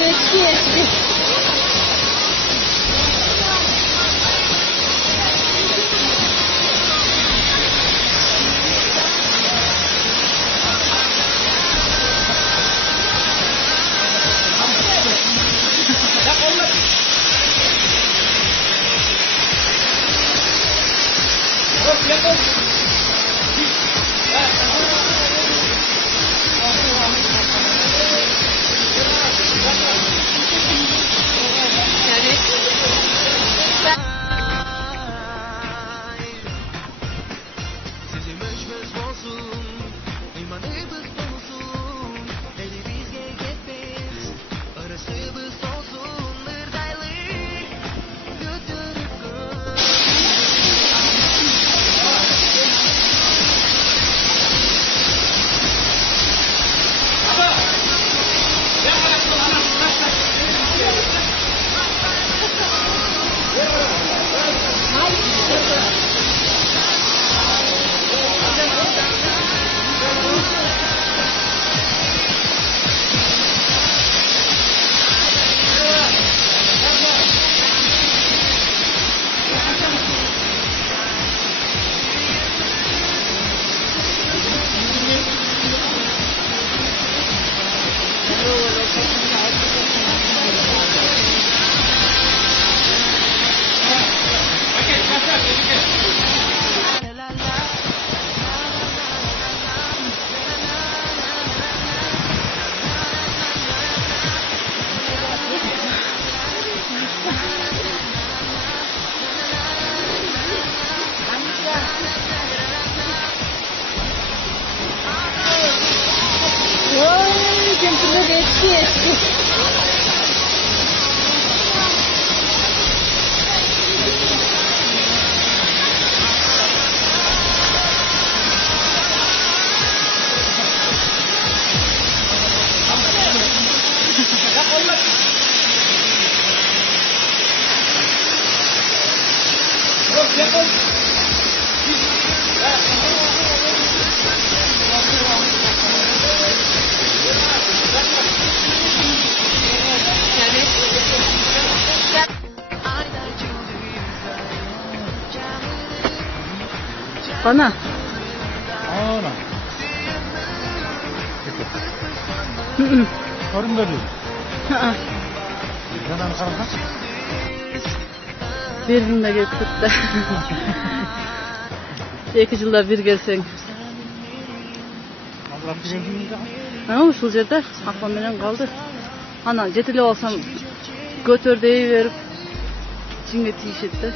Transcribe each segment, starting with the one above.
bekliyor. Kendime bekliyor. Bana. Ana. Sorun da değil. Neden karanlık? Bir gün de gittik de. 2 yılda bir gelsen. Allah bir gün de. Ha, uşul jerde aklım menen kaldı. Ana jetile olsam götür deyiverip içine tiyişetti.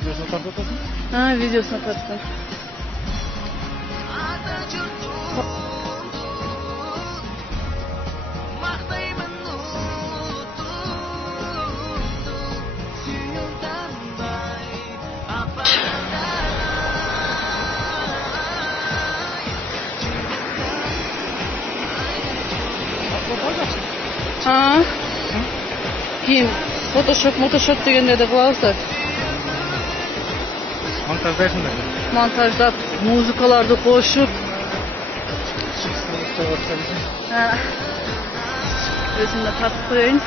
Videosunu tartatasın. Ha, videosuna tarttım. Ha? Kim? Photoshop degende de kılavuzlar. Montajdaysın da. Montajda muzikalarda koşup. Ha. Özümle tatlı koyayım.